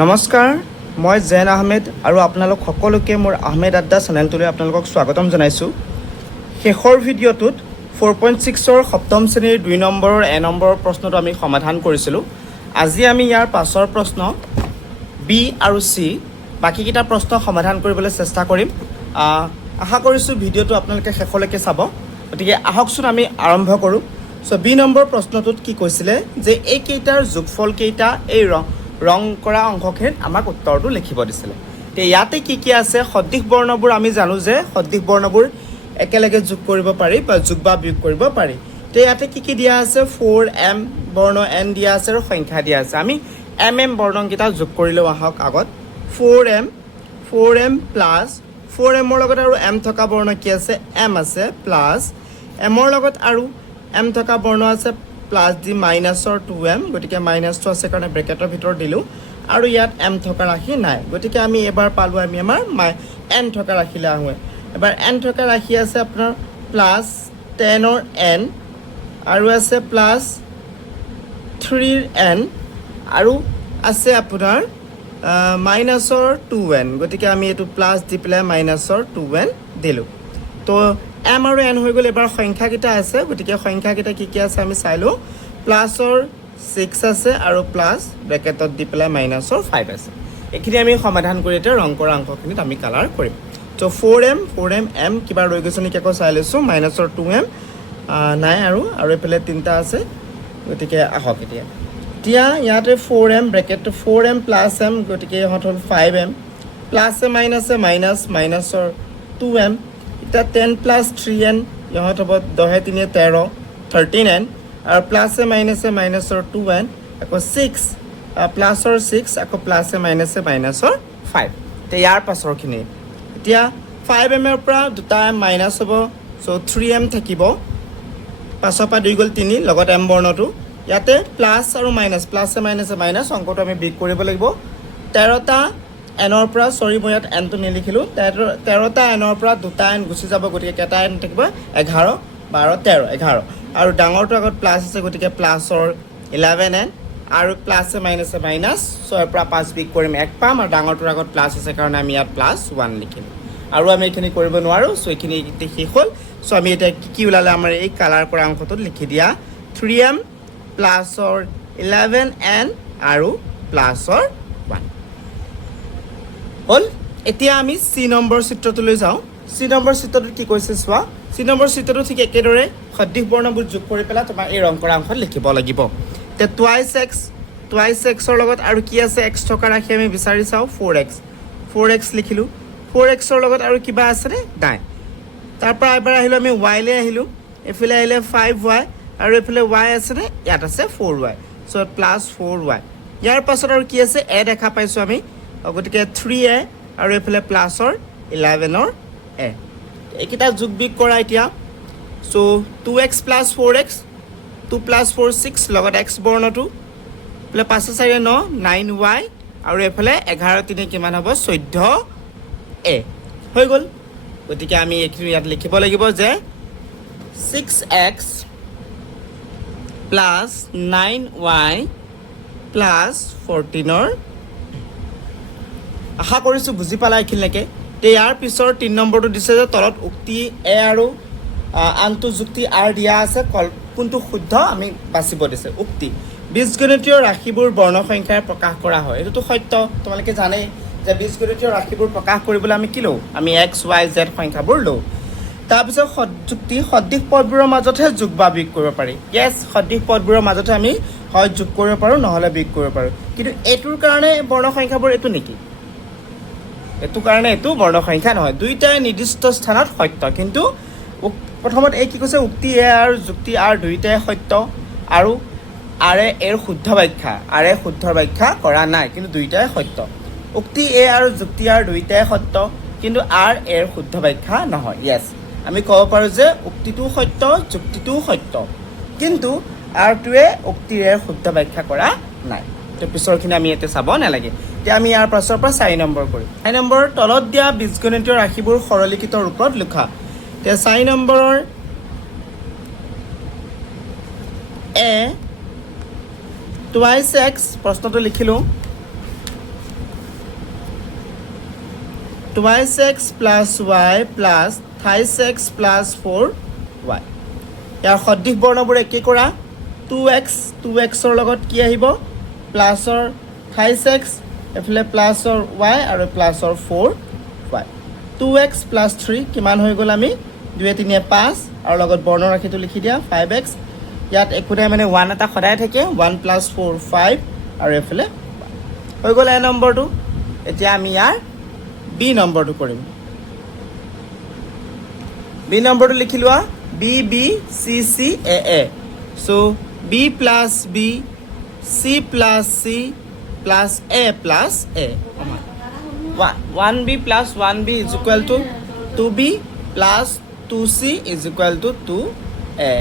নমস্কাৰ, মই জেন আহমেদ আৰু আপোনালোক সকলোকে মোৰ আহমেদ আড্ডা চেনেলটোলৈ আপোনালোকক স্বাগতম জনাইছোঁ। শেষৰ ভিডিঅ'টোত 4.6ৰ সপ্তম শ্ৰেণীৰ 2 নম্বৰৰ এ নম্বৰৰ প্ৰশ্নটো আমি সমাধান কৰিছিলোঁ। আজি আমি ইয়াৰ পাছৰ প্ৰশ্ন বি আৰু চি বাকীকেইটা প্ৰশ্ন সমাধান কৰিবলৈ চেষ্টা কৰিম। আশা কৰিছোঁ ভিডিঅ'টো আপোনালোকে শেষলৈকে চাব। গতিকে আহকচোন আমি আৰম্ভ কৰোঁ। বি নম্বৰ প্ৰশ্নটোত কি কৈছিলে যে এইকেইটাৰ যোগফল কেইটা, এই ৰং কৰা অংশখিনিত আমাক উত্তৰটো লিখিব দিছিলে। তে ইয়াতে কি আছে, সদৃশ বৰ্ণবোৰ আমি জানো যে সদৃশ বৰ্ণবোৰ একেলগে যোগ কৰিব পাৰি বা যোগ বা বিয়োগ কৰিব পাৰি। তে ইয়াতে কি দিয়া আছে, 4m বৰ্ণ n দিয়া আছে আৰু সংখ্যা দিয়া আছে। আমি mm বৰ্ণকেইটা যোগ কৰি লওঁ আহক। আগত 4m প্লাছ 4mৰ লগত আৰু m থকা বৰ্ণ কি আছে, m আছে, প্লাছ mৰ লগত আৰু m থকা বৰ্ণ আছে, প্লাছ দি মাইনাছৰ 2m, গতিকে মাইনাছটো আছে কাৰণে ব্ৰেকেটৰ ভিতৰত দিলোঁ আৰু ইয়াত m থকা ৰাশি নাই। গতিকে আমি এবাৰ পালোঁ আমি আমাৰ n থকা ৰাশিলৈ আহোঁ। এবাৰ n থকা ৰাশি আছে আপোনাৰ প্লাছ 10ৰ n আৰু আছে প্লাছ 3ৰ n আৰু আছে আপোনাৰ মাইনাছৰ 2n। গতিকে আমি এইটো প্লাছ দি পেলাই মাইনাছৰ 2n দিলোঁ। তো m আৰু n হৈ গ'ল। এবাৰ সংখ্যাকেইটা আছে, গতিকে সংখ্যাকেইটা কি আছে আমি চাই লওঁ। প্লাছৰ 6 আছে আৰু প্লাছ ব্ৰেকেটত দি পেলাই মাইনাছৰ 5 আছে। এইখিনি আমি সমাধান কৰি এতিয়া ৰং কৰা অংশখিনিত আমি কালাৰ কৰিম। তো 4m m কিবা ৰৈ গৈছে নেকি আকৌ চাই লৈছোঁ। মাইনাছৰ 2m নাই আৰু এইফালে 3টা আছে। গতিকে আহক এতিয়া ইয়াতে 4m ব্ৰেকেটটো 4m প্লাছ m, গতিকে ইহঁত হ'ল 5m, প্লাছে মাইনাছে মাইনাছৰ 2m, এতিয়া 10 প্লাছ 3n, ইহঁত হ'ব 10 3 13 13n, আৰু প্লাছে মাইনাছে মাইনাছৰ 2n, আকৌ 6 প্লাছৰ 6, আকৌ প্লাছে মাইনাছে মাইনাছৰ 5। এতিয়া ইয়াৰ পাছৰখিনি এতিয়া 5mৰ পৰা দুটা মাইনাছ হ'ব, চ' 3m থাকিব। পাছৰ পৰা 2 গ'ল 3, লগত m বৰ্ণটো। ইয়াতে প্লাছ আৰু মাইনাছ, প্লাছে মাইনাছে মাইনাছ, অংকটো আমি বিয়োগ কৰিব লাগিব। 13টা এনৰ পৰা, মই ইয়াত এনটো নিলিখিলোঁ, 13টা এনৰ পৰা দুটা এন গুচি যাব, গতিকে কেইটা এন থাকিব, 11 12 13 11, আৰু ডাঙৰটো আগত প্লাছ আছে, গতিকে প্লাছৰ 11n আৰু প্লাছে মাইনাছে মাইনাছ, 6ৰ পৰা 5 বিয়োগ কৰিম 1 পাম, আৰু ডাঙৰটোৰ আগত প্লাছ আছে কাৰণে আমি ইয়াত প্লাছ 1 লিখিম। আৰু আমি এইখিনি কৰিব নোৱাৰোঁ, চ' এইখিনি শেষ হ'ল। চ' আমি এতিয়া কি ওলালে আমাৰ এই কালাৰ কৰা অংশটোত লিখি দিয়া 3m প্লাছৰ 11n আৰু প্লাছৰ 1 হ'ল। এতিয়া আমি চি নম্বৰ চিত্ৰটোলৈ যাওঁ। চি নম্বৰ চিত্ৰটোত কি কৈছে চোৱা। চি নম্বৰ চিত্ৰটো ঠিক একেদৰে সদৃশ বৰ্ণবোৰ যোগ কৰি পেলাই তোমাৰ এই ৰং কৰা অংশত লিখিব লাগিব। এতিয়া টুৱাইছ এক্সৰ লগত আৰু কি আছে, এক্স থকা ৰাশি আমি বিচাৰি চাওঁ। 4x লিখিলোঁ। 4xৰ লগত আৰু কিবা আছেনে, নাই। তাৰপৰা এবাৰ আহিলোঁ আমি ৱাইলৈ আহিলোঁ। এইফালে আহিলে 5y আৰু এইফালে y আছেনে, ইয়াত আছে 4y, চ' প্লাছ 4y। ইয়াৰ পাছত আৰু কি আছে, এ দেখা পাইছোঁ আমি, গতিকে 3a আৰু এইফালে প্লাছৰ 11ৰ এ। এইকেইটা যোগ বিয়োগ কৰা এতিয়া। চ' 2x প্লাছ 4x, 2 প্লাছ 4 6, লগত x বৰ্ণটো, এইফালে 5 4 9 9y, আৰু এইফালে 11 3 কিমান হ'ব, 14a হৈ গ'ল। গতিকে আমি এইখিনি ইয়াত লিখিব লাগিব যে 6x প্লাছ 9y প্লাছ 14ৰ। আশা কৰিছোঁ বুজি পালা এইখিনিলৈকে। তে ইয়াৰ পিছৰ 3 নম্বৰটো দিছে যে তলত উক্তি এ আৰু আনটো যুক্তি আৰ দিয়া আছে, কোনটো শুদ্ধ আমি বাচিব দিছে। উক্তি বীজগণিতীয় ৰাশিবোৰ বৰ্ণসংখ্যাৰে প্ৰকাশ কৰা হয়, এইটোতো সত্য। তোমালোকে জানেই যে বীজগণিতীয় ৰাশিবোৰ প্ৰকাশ কৰিবলৈ আমি কি লওঁ, আমি x y z সংখ্যাবোৰ লওঁ। তাৰপিছত যুক্তি সদৃশ পদবোৰৰ মাজতহে যোগ বা বিয়োগ কৰিব পাৰি। য়েছ, সদৃশ পদবোৰৰ মাজতহে আমি হয় যোগ কৰিব পাৰোঁ, নহ'লে বিয়োগ কৰিব পাৰোঁ। কিন্তু এইটোৰ কাৰণে বৰ্ণসংখ্যাবোৰ এইটো নেকি, এইটো কাৰণে এইটো বৰ্ণসংখ্যা নহয়। দুইটাই নিৰ্দিষ্ট স্থানত সত্য, কিন্তু প্ৰথমত এই কি কৈছে, উক্তি এ আৰু যুক্তি আৰ দুইটাই সত্য, আৰু আৰে এৰ শুদ্ধ ব্যাখ্যা কৰা নাই, কিন্তু দুইটাই সত্য। উক্তি এ আৰু যুক্তি আৰ দুইটাই সত্য, কিন্তু আৰ এৰ শুদ্ধ ব্যাখ্যা নহয়। য়েছ, আমি ক'ব পাৰোঁ যে উক্তিটোও সত্য, যুক্তিটোও সত্য, কিন্তু আৰটোৱে উক্তিৰ এৰ শুদ্ধ ব্যাখ্যা কৰা নাই। তো পিছৰখিনি আমি ইয়াতে চাব নালাগে। এতিয়া আমি ইয়াৰ পাছৰ পৰা 4 নম্বৰ কৰিম। 4 নম্বৰ তলত দিয়া বীজগণিতীয় ৰাশিবোৰ সৰলীকৃত ৰূপত লিখা। এতিয়া 4 নম্বৰৰ এ টুৱাইছ এক্স প্ৰশ্নটো লিখিলোঁ। twice x plus y plus thrice x plus 4y ইয়াৰ সদৃশ বৰ্ণবোৰ একে কৰা 2x ৰ লগত কি আহিব প্লাছৰ thrice x এফালে প্লাছৰ y আৰু প্লাছৰ 4y 2x plus 3 কিমান হৈ গ'ল আমি 2 3 5 আৰু লগত বৰ্ণ ৰাখিটো লিখি দিয়া 5x ইয়াত একোটা মানে 1 এটা সদায় থাকে 1 plus 4 5 আৰু এফালে হৈ গ'ল a নম্বৰটো এতিয়া আমি ইয়াৰ b নম্বৰটো কৰিম b নম্বৰটো লিখি লোৱা b b c c a a so b plus b c plus c plus a plus a 1b plus 1b is equal to 2b plus 2c is equal to 2a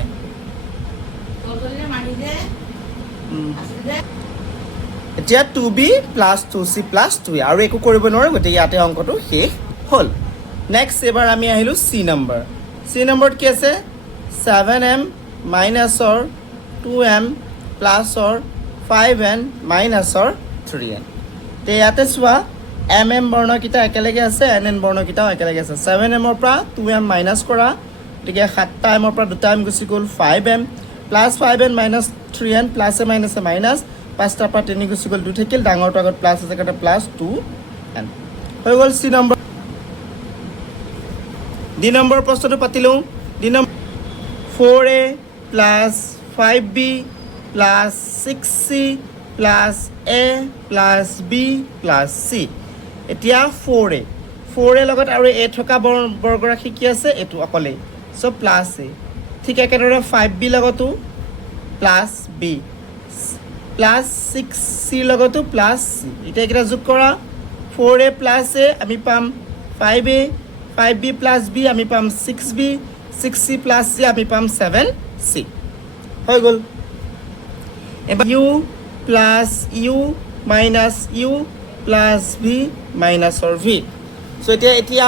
এতিয়া 2b plus 2c plus 2a আৰু একো কৰিব নোৱাৰো গতিকে ইয়াতে অংকটো শেষ হ'ল নেক্সট এবাৰ আমি আহিলো c নম্বৰ c নম্বৰত কি আছে 7m minusৰ 2m plusৰ 5n minusৰ 3n তে ইয়াতে চোৱা mm বৰ্ণকিটা একেলগে আছে nn বৰ্ণকিটাও একেলগে আছে 7m ৰ পৰা 2m মাইনাস কৰা গতিকে 7টা m ৰ পৰা 2টা m গুচি গ'ল 5m plus 5n minus 3n plus a minus a minus 5টাৰ পৰা 3 গুচি গ'ল 2 থাকিল ডাঙৰটো আগত প্লাছ আছে কাৰণে প্লাছ 2n হৈ গ'ল c নম্বৰ d নম্বৰ প্ৰশ্নটো পাতিলো d number 4a plus 5b plus 6c plus a plus b plus c এতিয়া 4a লগত আৰু a থকা বৰ্গৰাশি কি আছে এটো অকলে সো প্লাস a ঠিক একেদৰে 5b লগতো প্লাস b প্লাস 6c লগতো প্লাস c এটা কিটা যোগ কৰা 4a plus a আমি পাম 5a 5b plus b আমি পাম 6b 6c plus c আমি পাম 7c হৈ গ'ল এবাৰ u plus u minus u plus v minus or v so এতিয়া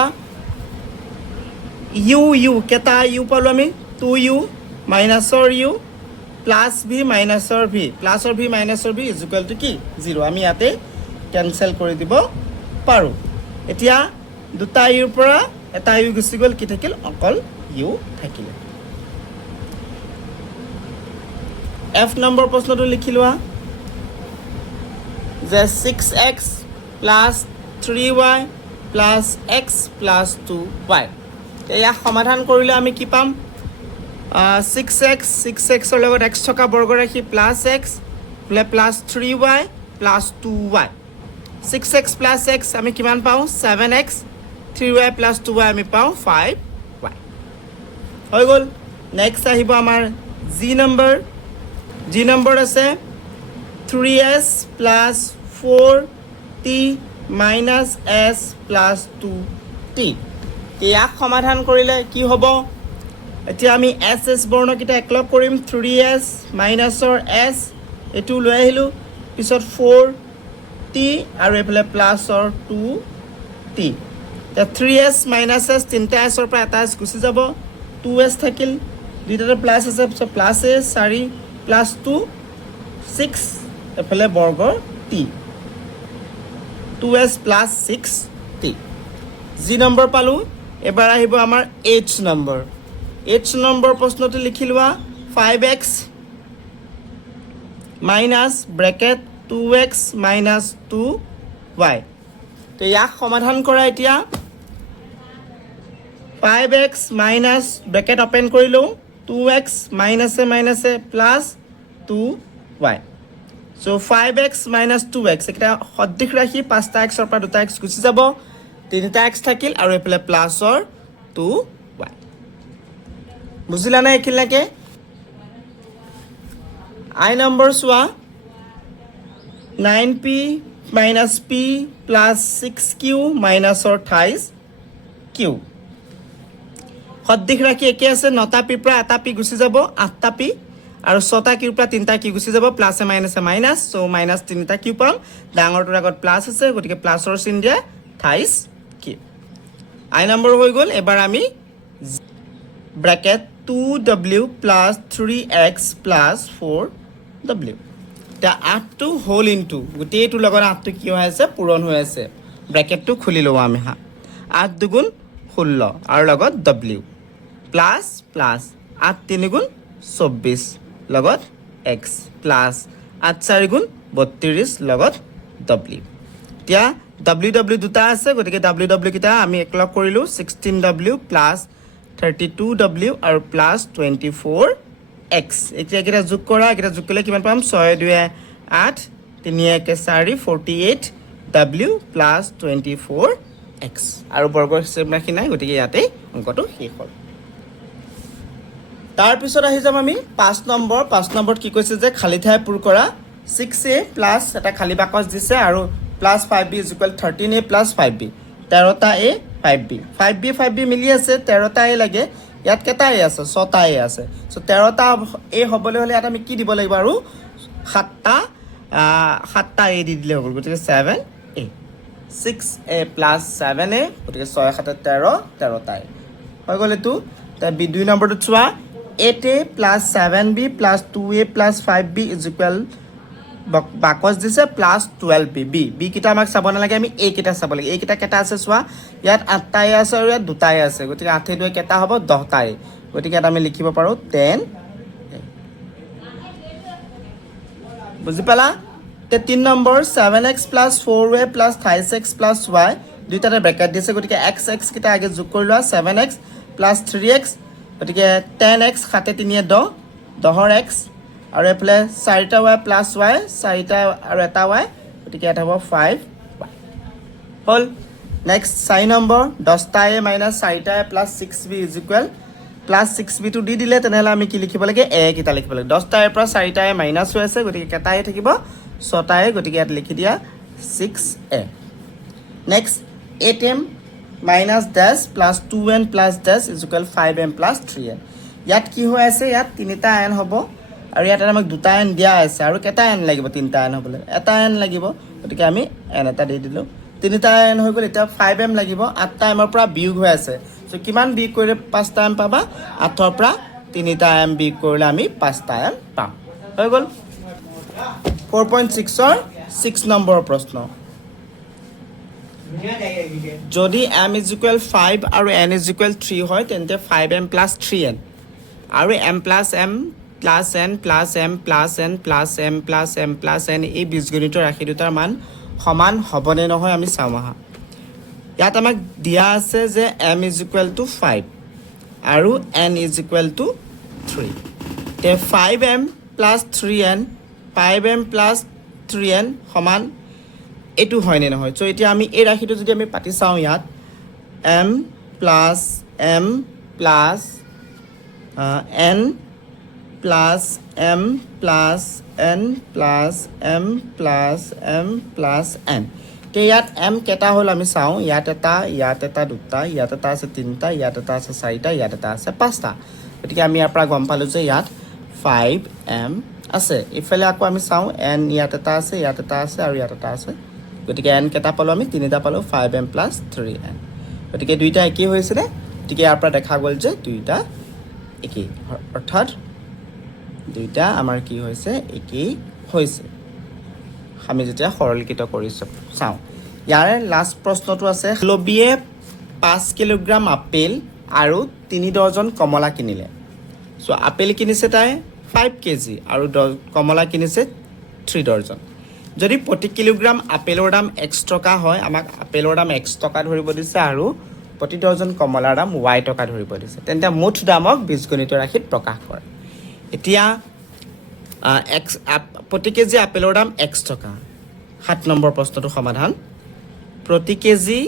u কেটা u পালো আমি 2u minus or u plus v minus or v plus or v minus or v is equal to কি 0 আমি ইয়াতে cancel কৰি দিব পাৰো এতিয়া দুটা u পৰা এটা u গুচি গ'ল কি থাকিল অকল u থাকিল f নম্বৰ প্ৰশ্নটো লিখি লোৱা যে 6x plus 3y plus x plus 2y এয়া সমাধান কৰিলে আমি কি পাম 6x ৰ লগত x থকা বৰ্গ ৰাখি plus x plus 3y plus 2y 6x plus x আমি কিমান পাও 7x 3y plus 2y আমি পাও 5y হৈ গ'ল নেক্সট আহিব আমাৰ g নম্বৰ আছে 3s plus 4t minus s plus 2t ইয়াক সমাধান কৰিলে কি হ'ব এতিয়া আমি ss বৰ্ণকিটা একলগ কৰিম 3s minusৰ s এটো লৈ আহিলো পিছত 4t আৰু এফালে প্লাছৰ 2t তে 3s minus s তিনটা s ৰ পৰা এটা s গুচি যাব 2s থাকিল দুইটাতে প্লাছ আছে পিছত প্লাছ a 4 plus 2 6 এফালে বৰ্গ t 2s plus 6t g number পালো এবাৰ আহিব আমাৰ h নম্বৰ প্ৰশ্নটো লিখি লোৱা 5x minus bracket 2x minus 2y তো ইয়াক সমাধান কৰা এতিয়া 5x minus bracket open কৰি লও 2x minus a plus 2y so 5x minus 2x এটা সদৃশ ৰাখি 5টা x ৰ পৰা 2টা x গুচি যাব 3টা x থাকিল আৰু এফালে প্লাছৰ 2y বুজিলা না এখিলাকে i নম্বৰ চোৱা 9p minus p plus 6q minus or thrice q সদৃশ ৰাখি একে আছে 9টা p পৰা এটা p গুচি যাব 8টা p আৰু 6টা q পৰা 3টা q গুচি যাব প্লাস এ মাইনাস সো মাইনাস 3টা q পাম ডাঙৰটোৰ আগত প্লাস আছে গতিকে প্লাসৰ চিন দিয়া থাইস q i নম্বৰ হৈ গ'ল এবাৰ আমি bracket 2w plus 3x plus 4w তা 8 টো হোল ইনটু গোটেইটো লগত 8 টো কি হৈ আছে পূৰণ হৈ আছে ব্ৰ্যাকেটটো খুলি লও আমি হা 8 দুগুণ 16 আৰু লগত w প্লাস প্লাস 8 3 গুণ 24 লগত x প্লাস 8 4 গুণ 32 লগত w এতিয়া w দুটা আছে গতিকে w কিটা আমি একলগ কৰিলো 16w প্লাস 32w আৰু প্লাস 24x এতিয়া কিটা যোগ কৰা কিটা যোগ কৰিলে কিমান পাম 6 2 8 3 1 4 48w প্লাস 24x আৰু বৰ্গৰ হিচাপ ৰাখি নাই গতিকে ইয়াতে অংকটো শেষ হ'ল তাৰ পিছত আহি যাম আমি 5 নম্বৰত কি কৈছে যে খালি ঠাই পূৰ কৰা 6a প্লাস এটা খালি বাকচ দিছে আৰু plus 5b = 13a plus 5b 13টা a 5b মিলি আছে 13টা a লাগে ইয়াত কেটা a আছে 6টা a আছে সো 13টা a হ'বলৈ হলে ইয়াত আমি কি দিব লাগিব আৰু 7টা a দি দিলে হ'ব গতিকে 7a 6a plus 7a গতিকে 6 7 13 13টা হৈ গ'ল এটো তা b 2 নম্বৰটো চোৱা 8a plus 7b plus 2a plus 5b is equal বাকচ দিছে প্লাস 12b b কিটা আমাক চাব নালাগে আমি a কিটা চাব লাগে a কিটা কেটা আছে চোৱা ইয়াত 8টা a আছে আৰু ইয়াত 2টা a আছে গতিকে 8 এ 2 কেটা হ'ব 10টা a গতিকে এটা আমি লিখিব পাৰো 10 বুজি পালা তে 3 number 7x plus 4y plus 5x plus y দুইটাতে ব্ৰেকেট দিছে গতিকে x কিটা আগে যোগ কৰি লোৱা 7x plus 3x গতিকে 10x 7 3 10 10ৰ x আৰু এফালে 4টা y plus y 4টা আৰু এটা y গতিকে এটা হ'ব 5y হল নেক্সট 4 নম্বৰ 10টা a minus 4টা a plus 6b is equal plus 6b to দি দিলে তেনেহলে আমি কি লিখিব লাগে a কিটা লিখিব লাগে 10টা a পৰা 4টা a মাইনাস হৈ আছে গতিকে কেটা a থাকিব 6টা a গতিকে ইয়াত লিখি দিয়া 6a next 8m minus dash plus 2n plus dash is equal 5m plus 3n ইয়াত কি হৈ আছে ইয়াত তিনিটা n হ'ব আৰু ইয়াত আমাক দুটা n দিয়া আছে আৰু কেটা n লাগিব তিনিটা n হ'বলৈ এটা n লাগিব গতিকে আমি n এটা দি দিলো তিনিটা n হৈ গ'ল এতিয়া 5m লাগিব 8টা m ৰ পৰা বিয়োগ হৈ আছে সো কিমান বিয়োগ কৰিলে 5টা m পাবা 8ৰ পৰা তিনিটা m বিয়োগ কৰিলে আমি 5টা m পাম হৈ গ'ল 4.6 ৰ 6 নম্বৰ প্ৰশ্ন যদি m is equal 5 আৰু n is equal 3 হয় তেন্তে 5m plus 3n আৰু m plus m plus n plus m plus n plus m plus m plus n এই বীজগণিত ৰাশি দুটাৰ মান সমান হ'বনে নহয় আমি চাম আহা ইয়াত আমাক দিয়া আছে যে m is equal to 5 আৰু n is equal to 3 তে 5m plus 3n 5m plus 3n সমান এটু হয় নে নহয় সো এতিয়া আমি এই ৰাশিটো যদি আমি পাতি চাও ইয়াত m plus m plus n plus m plus n plus m plus m plus n তে ইয়াত m কেটা হল আমি চাও ইয়াত এটা দুটা ইয়াত এটা আছে তিনটা ইয়াত এটা আছে চাৰিটা ইয়াত এটা আছে পাঁচটা গতিকে আমি ইয়াৰ পৰা গম পালো যে ইয়াত 5m আছে ইফালে আকৌ আমি চাও n ইয়াত এটা আছে আৰু ইয়াত এটা আছে গতিকে n কেটা পালো আমি তিনিটা পালো 5m plus 3n গতিকে দুইটা একেই হৈছে নে গতিকে ইয়াৰ পৰা দেখা গ'ল যে দুইটা একেই অৰ্থাৎ দুইটা আমাৰ কি হৈছে একেই হৈছে আমি যেতিয়া সৰলীকৃত কৰিছো চাও ইয়াৰে লাষ্ট প্ৰশ্নটো আছে লবিয়ে 5 কিলোগ্ৰাম আপেল আৰু 3 ডজন কমলা কিনিলে সো আপেল কিনিছে তাই 5 কেজি আৰু কমলা কিনিছে 3 ডজন যদি প্ৰতি কিলোগ্ৰাম আপেলৰ দাম x টকা হয় আমাক আপেলৰ দাম x টকা ধৰিব দিছে আৰু প্ৰতি ডজন কমলাৰ দাম y টকা ধৰিব দিছে তেন্তে মুঠ দামক বীজগণিত ৰাশিত প্ৰকাশ কৰে এতিয়া প্ৰতি কেজি আপেলৰ দাম x টকা 7 নম্বৰ প্ৰশ্নটো সমাধান প্ৰতি কেজি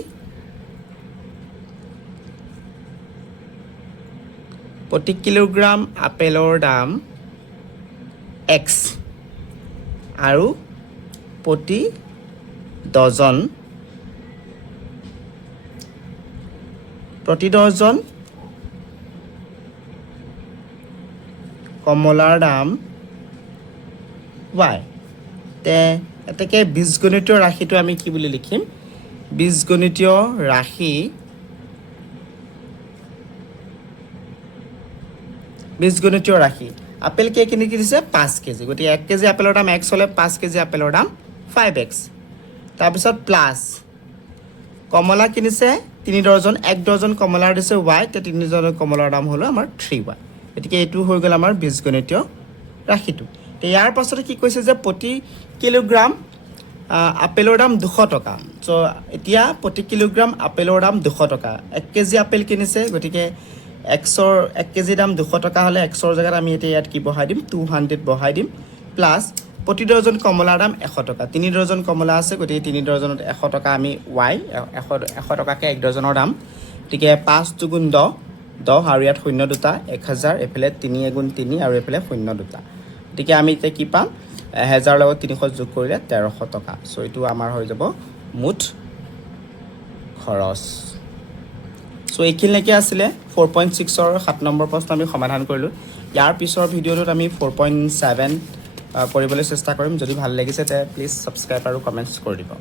প্ৰতি কিলোগ্ৰাম আপেলৰ দাম x আৰু প্ৰতি ডজন কমলাৰ দাম y তে এতেকে বীজগণিতীয় ৰাশিটো আমি কি বুলি লিখিম বীজগণিতীয় ৰাশি আপেল কে কিনি দিছে 5 কেজি গতিকে 1 কেজি আপেলৰ দাম x হলে 5 কেজি আপেলৰ দাম 5x তাৰ পিছত প্লাস কমলা কিনিছে তিনি ডজন 1 ডজন কমলাৰ দিছে y তে 3 ডজন কমলাৰ দাম হলো আমাৰ 3y গতিকে এইটো হৈ গ'ল আমাৰ বীজগণিতীয় ৰাশিটো তে ইয়াৰ পাছতে কি কৈছে যে প্ৰতি কিলোগ্ৰাম আপেলৰ দাম 200 টকা সো এতিয়া প্ৰতি কিলোগ্ৰাম আপেলৰ দাম 200 টকা 1 কেজি আপেল কিনিছে গতিকে 1 কেজি দাম 200 টকা হলে 100 জায়গাত আমি এতিয়া ইয়াত কি বহাই দিম 200 বহাই দিম প্লাস প্ৰতি ডজন কমলাৰ দাম 100 টকা 3 ডজন কমলা আছে গতিকে 3 ডজনত 100 টকা আমি y 100 টকাকে 1 ডজনৰ দাম গতিকে 5 দুগুণ 10 10 আৰু ইয়াত শূন্য দুটা 1000 এফালে 3 গুণ 3 আৰু এফালে শূন্য দুটা গতিকে আমি এতিয়া কি পাম 1000 লগত 300 যোগ কৰিলে 1300 টকা সো এইটো আমাৰ হৈ যাব মুঠ খৰচ সো এইখিনিলৈকে আছিলে 4.6 ৰ 7 নম্বৰ প্ৰশ্ন আমি সমাধান কৰিলো ইয়াৰ পিছৰ ভিডিঅটোত আমি 4.7 কৰিবলৈ চেষ্টা কৰিম যদি ভাল লাগিছে তে প্লিজ সাবস্ক্ৰাইব আৰু কমেন্টছ কৰি দিব